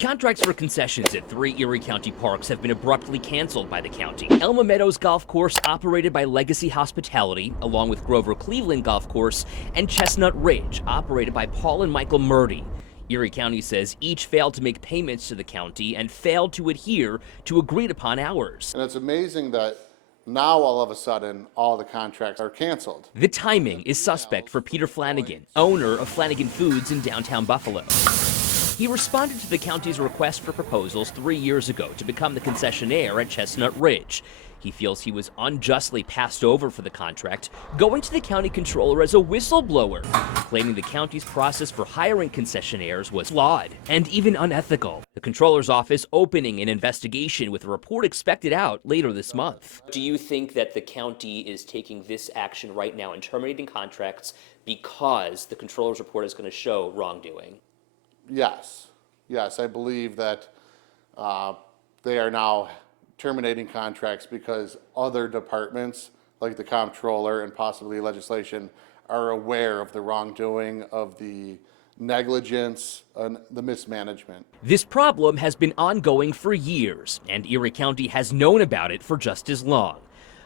Contracts for concessions at 3 Erie County parks have been abruptly canceled by the county. Elma Meadows Golf Course, operated by Legacy Hospitality, along with Grover Cleveland Golf Course, and Chestnut Ridge, operated by Paul and Michael Murdy. Erie County says each failed to make payments to the county and failed to adhere to agreed upon hours. And it's amazing that now all of a sudden all the contracts are canceled. The timing is suspect for Peter Flanagan, owner of Flanagan Foods in downtown Buffalo. He responded to the county's request for proposals 3 years ago to become the concessionaire at Chestnut Ridge. He feels he was unjustly passed over for the contract, going to the county controller as a whistleblower, claiming the county's process for hiring concessionaires was flawed and even unethical. The controller's office opening an investigation with a report expected out later this month. Do you think that the county is taking this action right now and terminating contracts because the controller's report is going to show wrongdoing? Yes, I believe that they are now terminating contracts because other departments, like the comptroller and possibly legislation, are aware of the wrongdoing, of the negligence, and the mismanagement. This problem has been ongoing for years, and Erie County has known about it for just as long.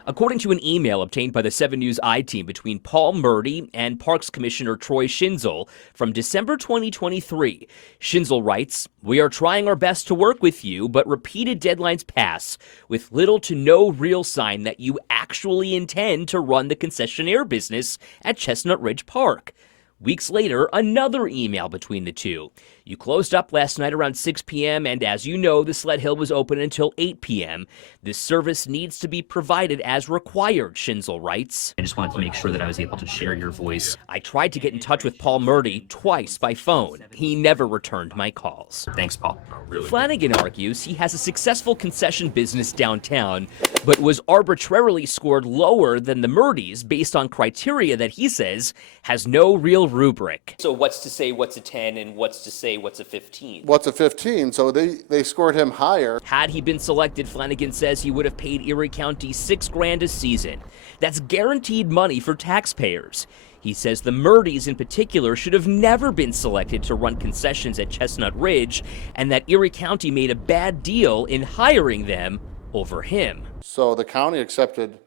According to an email obtained by the 7 News I-Team between Paul Murdy and Parks Commissioner Troy Schinzel from December 2023, Schinzel writes, "We are trying our best to work with you, but repeated deadlines pass with little to no real sign that you actually intend to run the concessionaire business at Chestnut Ridge Park." Weeks later, another email between the two. "You closed up last night around 6 p.m. and as you know, the Sled Hill was open until 8 p.m. This service needs to be provided as required," Schinzel writes. I just wanted to make sure that I was able to share your voice. "I tried to get in touch with Paul Murdy twice by phone. He never returned my calls." Thanks, Paul. Flanagan argues he has a successful concession business downtown, but was arbitrarily scored lower than the Murdys based on criteria that he says has no real rubric. So what's to say what's a 10 and what's to say what's a 15? What's a 15? So they scored him higher. Had he been selected, Flanagan says he would have paid Erie County $6,000 a season. That's guaranteed money for taxpayers. He says the Murdys in particular should have never been selected to run concessions at Chestnut Ridge, and that Erie County made a bad deal in hiring them over him. So the county accepted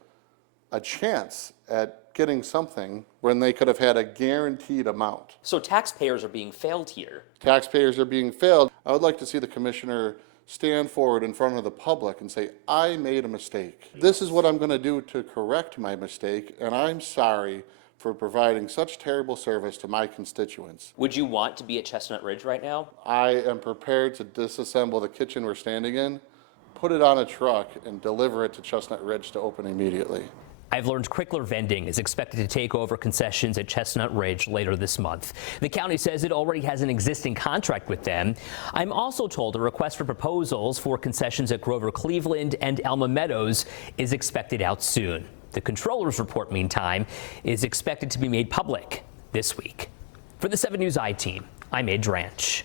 a chance at getting something when they could have had a guaranteed amount. So taxpayers are being failed here. Taxpayers are being failed. I would like to see the commissioner stand forward in front of the public and say, "I made a mistake. This is what I'm going to do to correct my mistake, and I'm sorry for providing such terrible service to my constituents." Would you want to be at Chestnut Ridge right now? I am prepared to disassemble the kitchen we're standing in, put it on a truck, and deliver it to Chestnut Ridge to open immediately. I've learned Crickler Vending is expected to take over concessions at Chestnut Ridge later this month. The county says it already has an existing contract with them. I'm also told a request for proposals for concessions at Grover Cleveland and Elma Meadows is expected out soon. The controller's report, meantime, is expected to be made public this week. For the 7 News I-Team, I'm Ed Dranch.